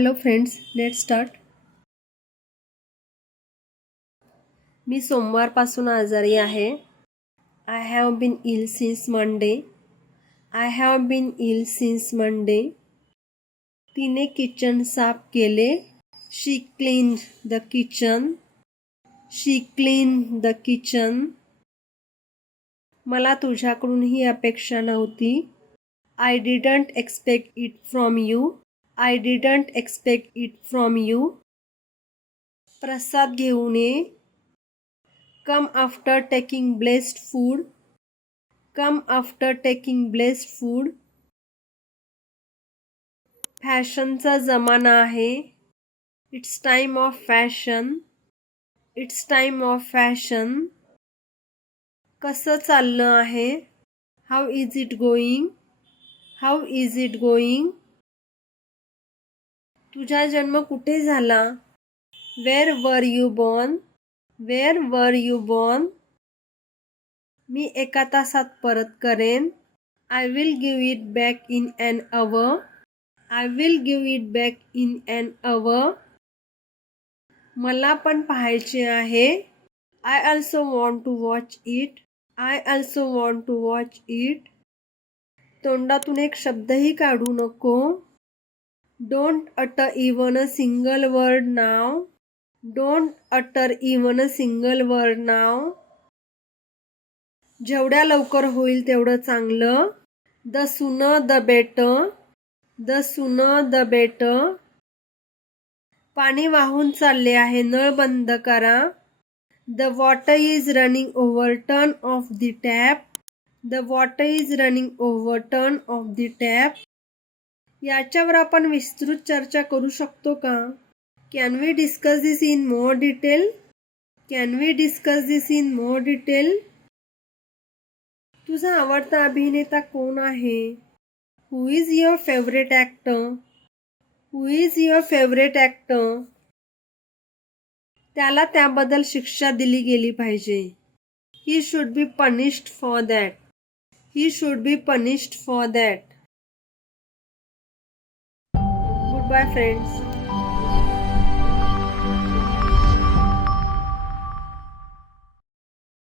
Hello friends, let's start. मी सोमवारपासून आजारी आहे. I have been ill since Monday. I have been ill since Monday. तिने kitchen साफ केले. She cleaned the kitchen. She cleaned the kitchen. मला तुझ्याकडून ही अपेक्षा नव्हती. I didn't expect it from you. I didn't expect it from you. प्रसाद घेऊन ये. Come after taking blessed food. Come after taking blessed food. फॅशनचा जमाना आहे. It's time of fashion. It's time of fashion. कसं चाललं आहे? How is it going? How is it going? तुझा जन्म कुठे झाला? Where were you born? Where were you born? मी 1 तासात परत करेन. I will give it back in an hour. I will give it back in an hour. मला पण पाहायचे आहे. I also want to watch it. I also want to watch it. तोंडातून एक शब्दही काढू नको. Don't utter even a single word now. Don't utter even a single word now. जेवढ्या लवकर होईल तेवढं चांगलं. The sooner the better. The sooner the better. पाणी वाहून चालले आहे, नळ बंद करा. The water is running over, turn off the tap. The water is running over, turn off the tap. याच्यावर आपण विस्तृत चर्चा करू शकतो का? Can we discuss this in more detail? Can we discuss this in more detail? तुझा आवडता अभिनेता कोण आहे? Who is your favourite actor? Who is your favourite actor? त्याला त्याबद्दल शिक्षा दिली गेली पाहिजे. He should be punished for that. He should be punished for that. Goodbye friends.